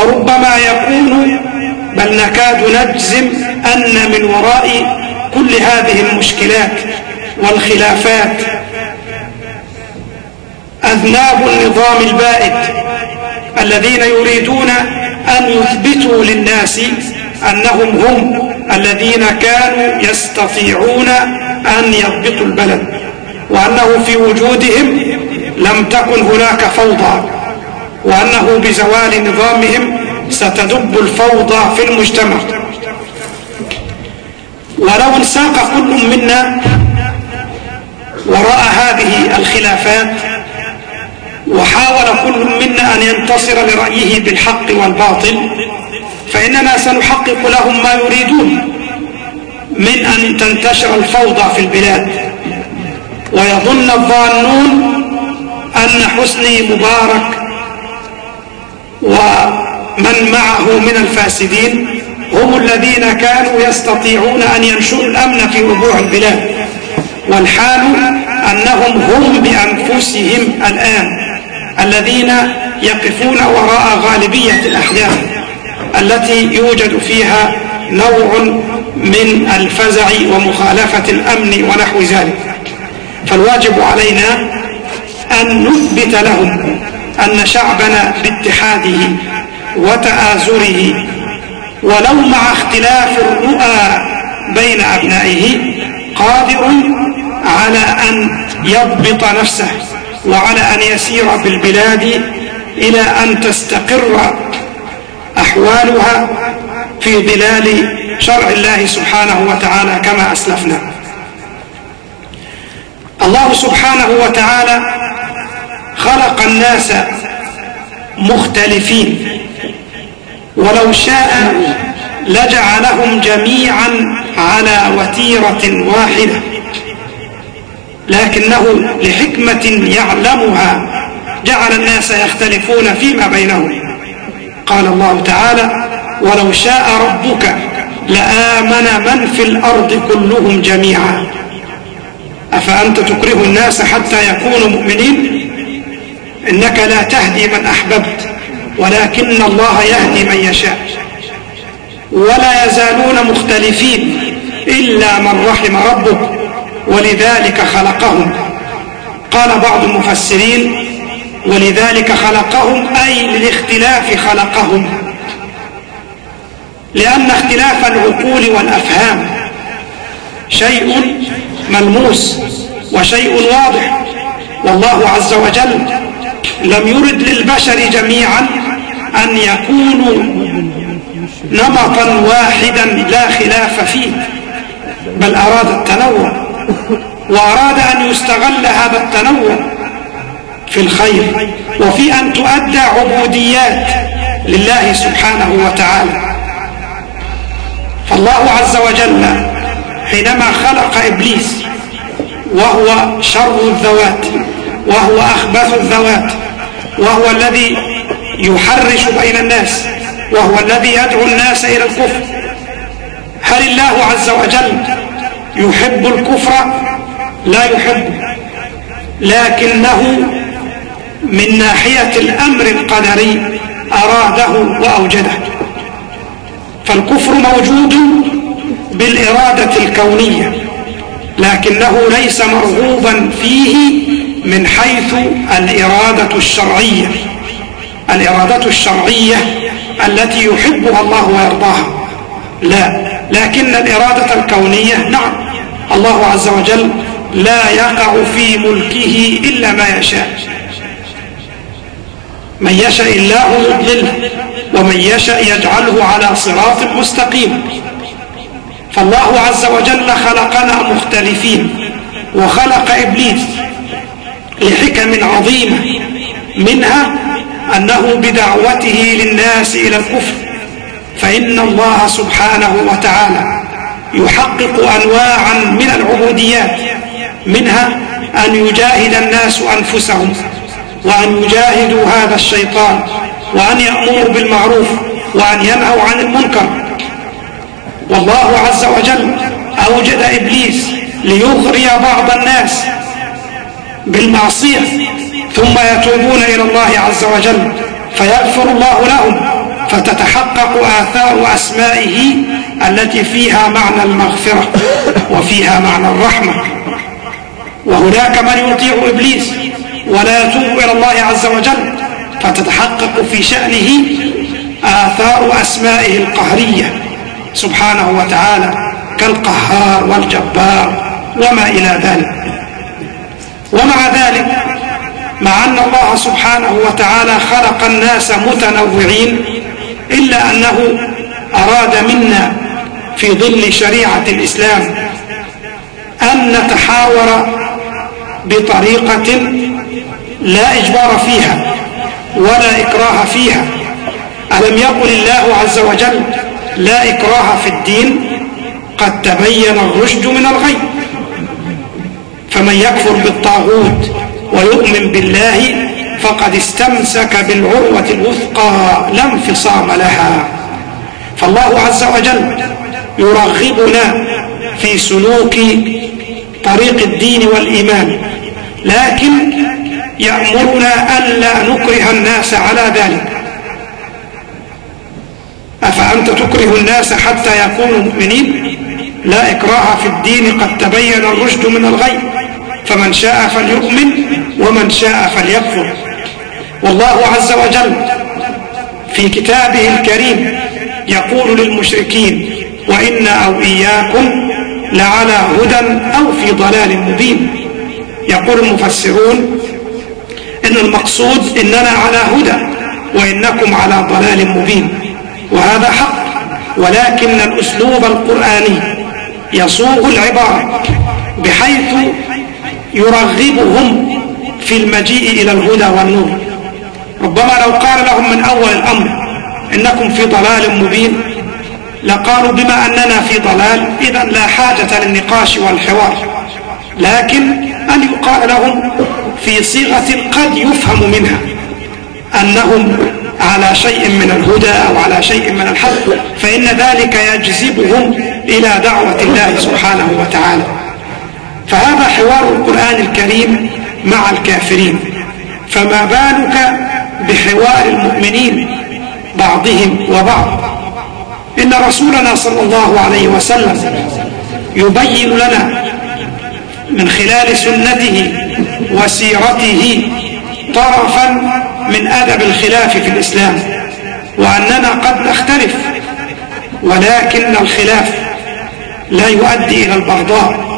وربما يكون بل نكاد نجزم أن من وراء كل هذه المشكلات والخلافات أذناب النظام البائد الذين يريدون أن يثبتوا للناس أنهم هم الذين كانوا يستطيعون أن يضبطوا البلد، وأنه في وجودهم لم تكن هناك فوضى، وأنه بزوال نظامهم ستدب الفوضى في المجتمع. ولو انساق كل منا وراء هذه الخلافات وحاول كل منا أن ينتصر لرأيه بالحق والباطل، فإننا سنحقق لهم ما يريدون من أن تنتشر الفوضى في البلاد. ويظن الظانون أن حسني مبارك ومن معه من الفاسدين هم الذين كانوا يستطيعون أن ينشروا الأمن في ربوع البلاد، والحال أنهم هم بأنفسهم الآن الذين يقفون وراء غالبية الأحداث التي يوجد فيها نوع من الفزع ومخالفة الأمن ونحو ذلك. فالواجب علينا أن نثبت لهم أن شعبنا باتحاده وتآزره ولو مع اختلاف الرؤى بين أبنائه قادر على أن يضبط نفسه وعلى أن يسير بالبلاد إلى أن تستقر أحوالها في ظلال شرع الله سبحانه وتعالى كما أسلفنا. الله سبحانه وتعالى خلق الناس مختلفين، ولو شاء لجعلهم جميعا على وتيرة واحدة، لكنه لحكمة يعلمها جعل الناس يختلفون فيما بينهم. قال الله تعالى: ولو شاء ربك لآمن من في الأرض كلهم جميعا أفأنت تكره الناس حتى يكونوا مؤمنين؟ إنك لا تهدي من أحببت ولكن الله يهدي من يشاء. ولا يزالون مختلفين إلا من رحم ربك ولذلك خلقهم. قال بعض المفسرين: ولذلك خلقهم أي للاختلاف خلقهم، لأن اختلاف العقول والأفهام شيء ملموس وشيء واضح، والله عز وجل لم يرد للبشر جميعا أن يكونوا نمطا واحدا لا خلاف فيه، بل أراد التنوع، وأراد أن يستغل هذا التنوع في الخير وفي أن تؤدى عبوديات لله سبحانه وتعالى. فالله عز وجل حينما خلق إبليس وهو شر الذوات وهو أخبث الذوات وهو الذي يحرش بين الناس وهو الذي يدعو الناس إلى الكفر، هل الله عز وجل يحب الكفر؟ لا يحبه، لكنه من ناحية الأمر القدري أراده وأوجده. فالكفر موجود بالإرادة الكونية، لكنه ليس مرغوبا فيه من حيث الإرادة الشرعية، الإرادة الشرعية التي يحبها الله ويرضاها، لا، لكن الإرادة الكونية نعم، الله عز وجل لا يقع في ملكه إلا ما يشاء. من يشاء الله يضلله ومن يشاء يجعله على صراط مستقيم. فالله عز وجل خلقنا مختلفين، وخلق إبليس لحكم عظيمة، منها أنه بدعوته للناس إلى الكفر فإن الله سبحانه وتعالى يحقق أنواعا من العبوديات، منها أن يجاهد الناس أنفسهم وأن يجاهدوا هذا الشيطان وأن يأمروا بالمعروف وأن ينهوا عن المنكر. والله عز وجل أوجد إبليس ليغري بعض الناس بالمعصية ثم يتوبون إلى الله عز وجل فيغفر الله لهم، فتتحقق آثار أسمائه التي فيها معنى المغفرة وفيها معنى الرحمة. وهناك من يطيع إبليس ولا يتوب إلى الله عز وجل، فتتحقق في شأنه آثار أسمائه القهرية سبحانه وتعالى كالقهار والجبار وما إلى ذلك. ومع ذلك، مع أن الله سبحانه وتعالى خلق الناس متنوعين، إلا أنه أراد منا في ظل شريعة الإسلام أن نتحاور بطريقة لا إجبار فيها ولا إكراه فيها. ألم يقل الله عز وجل: لا إكراه في الدين قد تبين الرشد من الغي، فمن يكفر بالطاغوت ويؤمن بالله فقد استمسك بالعروة الوثقى لا انفصام لها. فالله عز وجل يرغبنا في سلوك طريق الدين والإيمان، لكن يأمرنا ألا نكره الناس على ذلك. أفأنت تكره الناس حتى يكونوا مؤمنين؟ لا إكراه في الدين قد تبين الرشد من الغي، فمن شاء فليؤمن ومن شاء فليكفر. والله عز وجل في كتابه الكريم يقول للمشركين: وإنا أو إياكم لعلى هدى أو في ضلال مبين. يقول المفسرون إن المقصود إننا على هدى وإنكم على ضلال مبين، وهذا حق، ولكن الأسلوب القرآني يصوغ العبارة بحيث يرغبهم في المجيء إلى الهدى والنور. ربما لو قال لهم من أول الأمر إنكم في ضلال مبين لقالوا: بما أننا في ضلال إذن لا حاجة للنقاش والحوار. لكن أن يقال لهم في صيغة قد يفهم منها أنهم على شيء من الهدى أو على شيء من الحق، فإن ذلك يجذبهم إلى دعوة الله سبحانه وتعالى. فهذا حوار القرآن الكريم مع الكافرين، فما بالك بحوار المؤمنين بعضهم وبعض. إن رسولنا صلى الله عليه وسلم يبين لنا من خلال سنته وسيرته طرفا من أدب الخلاف في الإسلام، وأننا قد نختلف، ولكن الخلاف لا يؤدي إلى البغضاء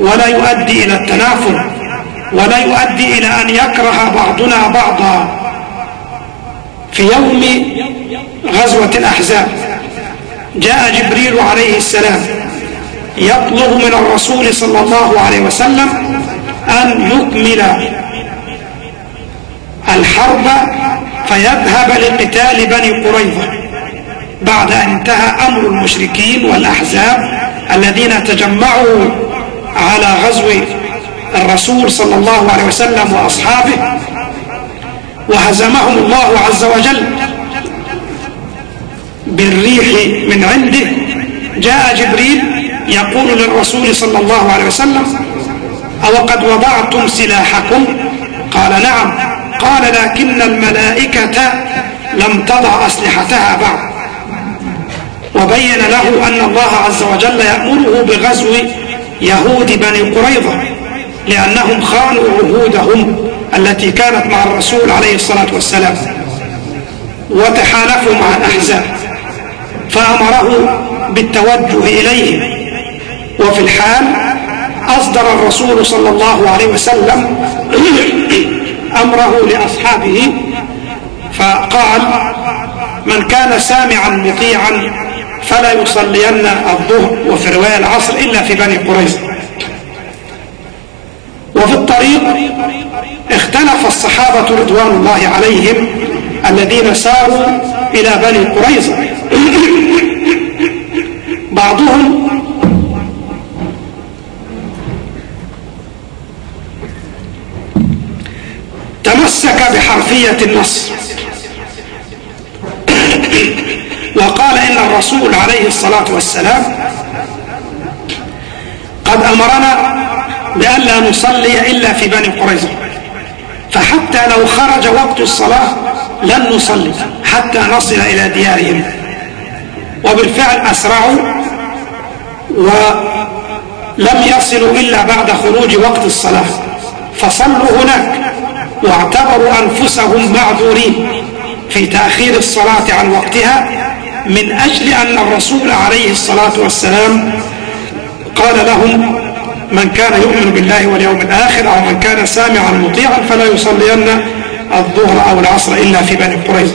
ولا يؤدي إلى التنافر ولا يؤدي إلى أن يكره بعضنا بعضا. في يوم غزوة الأحزاب جاء جبريل عليه السلام يطلب من الرسول صلى الله عليه وسلم أن يكمل الحرب فيذهب لقتال بني قريظة بعد أن انتهى أمر المشركين والأحزاب الذين تجمعوا على غزو الرسول صلى الله عليه وسلم وأصحابه وهزمهم الله عز وجل بالريح من عنده. جاء جبريل يقول للرسول صلى الله عليه وسلم: أو قد وضعتم سلاحكم؟ قال: نعم. قال: لكن الملائكة لم تضع أسلحتها بعد. وبين له أن الله عز وجل يأمره بغزو يهود بني قريظة لأنهم خانوا عهودهم التي كانت مع الرسول عليه الصلاة والسلام وتحالفوا مع الأحزاب، فأمره بالتوجه إليهم. وفي الحال أصدر الرسول صلى الله عليه وسلم أمره لأصحابه فقال: من كان سامعا مطيعا فلا يصلين الظهر وفي رواية العصر إلا في بني قريظة. وفي الطريق اختلف الصحابة رضوان الله عليهم الذين ساروا إلى بني قريظة. بعضهم تمسك بحرفية النص وقال إن الرسول عليه الصلاة والسلام قد أمرنا بأن لا نصلي إلا في بني قريظة، فحتى لو خرج وقت الصلاة لن نصلي حتى نصل إلى ديارهم. وبالفعل أسرعوا ولم يصلوا إلا بعد خروج وقت الصلاة، فصلوا هناك واعتبروا أنفسهم معذورين في تأخير الصلاة عن وقتها، من أجل أن الرسول عليه الصلاة والسلام قال لهم: من كان يؤمن بالله واليوم الآخر أو من كان سامعا مطيعا فلا يصلين الظهر أو العصر إلا في بني قريظة.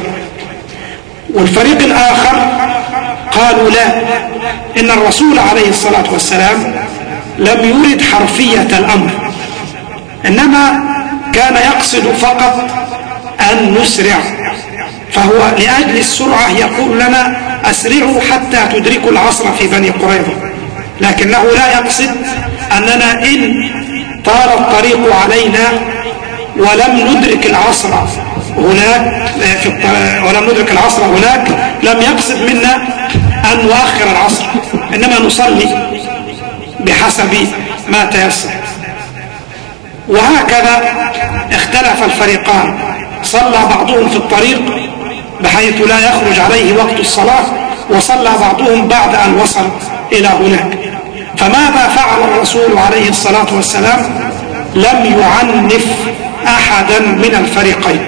والفريق الآخر قالوا: لا، إن الرسول عليه الصلاة والسلام لم يرد حرفية الأمر، إنما كان يقصد فقط أن نسرع، فهو لأجل السرعة يقول لنا: أسرعوا حتى تدركوا العصر في بني قريظة، لكنه لا يقصد أننا إن طال الطريق علينا ولم ندرك العصر هناك لم يقصد منا أن نؤخر العصر، إنما نصلي بحسب ما تيسر. وهكذا اختلف الفريقان، صلى بعضهم في الطريق بحيث لا يخرج عليه وقت الصلاة، وصلى بعضهم بعد أن وصل إلى هناك. فماذا فعل الرسول عليه الصلاة والسلام؟ لم يعنف أحدا من الفريقين،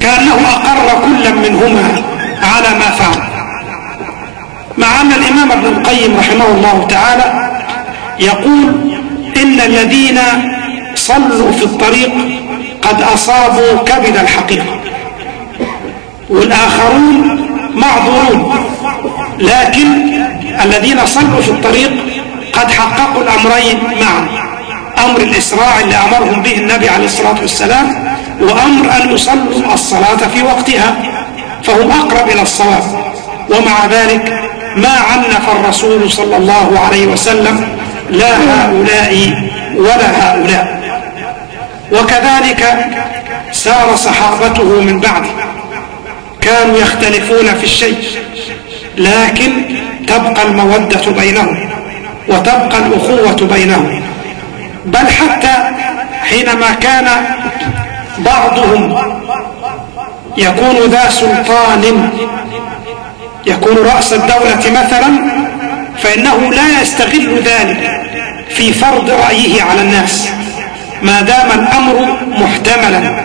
كأنه أقر كل منهما على ما فعل، مع أن الإمام ابن القيم رحمه الله تعالى يقول: إن الذين صلوا في الطريق قد أصابوا كبد الحقيقة، والآخرون معذورون، لكن الذين صلوا في الطريق قد حققوا الأمرين معا: أمر الإسراع اللي أمرهم به النبي عليه الصلاة والسلام، وأمر أن يصلوا الصلاة في وقتها، فهم أقرب إلى الصواب. ومع ذلك ما عنف الرسول صلى الله عليه وسلم لا هؤلاء ولا هؤلاء. وكذلك سار صحابته من بعده، كانوا يختلفون في الشيء، لكن تبقى المودة بينهم وتبقى الأخوة بينهم. بل حتى حينما كان بعضهم يكون ذا سلطان، يكون رأس الدولة مثلا، فإنه لا يستغل ذلك في فرض رأيه على الناس ما دام الأمر محتملا.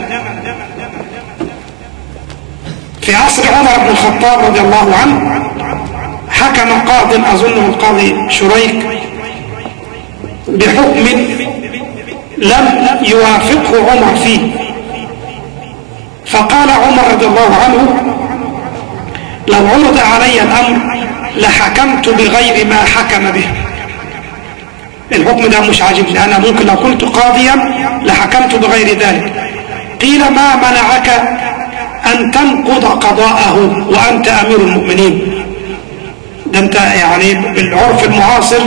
في عصر عمر بن الخطاب رضي الله عنه حكم قاض، أظنه القاضي شريك، بحكم لم يوافقه عمر فيه، فقال عمر رضي الله عنه: لو عرض علي الأمر لحكمت بغير ما حكم به. الحكم ده مش عاجبني، أنا ممكن لو كنت قاضيا لحكمت بغير ذلك. قيل: ما منعك أن تنقض قضاءه وأنت أمير المؤمنين؟ ده أنت يعني بالعرف المعاصر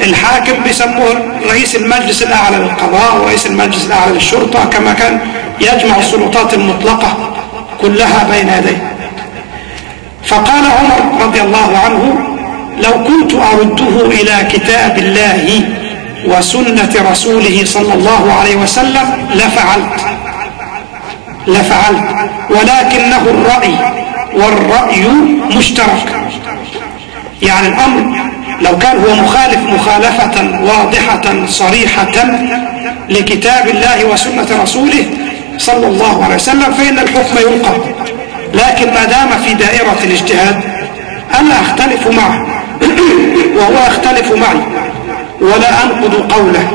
الحاكم بيسموه رئيس المجلس الأعلى للقضاء ورئيس المجلس الأعلى للشرطة، كما كان يجمع السلطات المطلقة كلها بين يديه. فقال عمر رضي الله عنه: لو كنت أرده إلى كتاب الله وسنة رسوله صلى الله عليه وسلم لفعلت، ولكنه الرأي، والرأي مشترك. يعني الأمر لو كان هو مخالف مخالفة واضحة صريحة لكتاب الله وسنة رسوله صلى الله عليه وسلم فإن الحكم ينقض، لكن ما دام في دائرة الاجتهاد أنا أختلف معه وهو يختلف معي، ولا أنقض قوله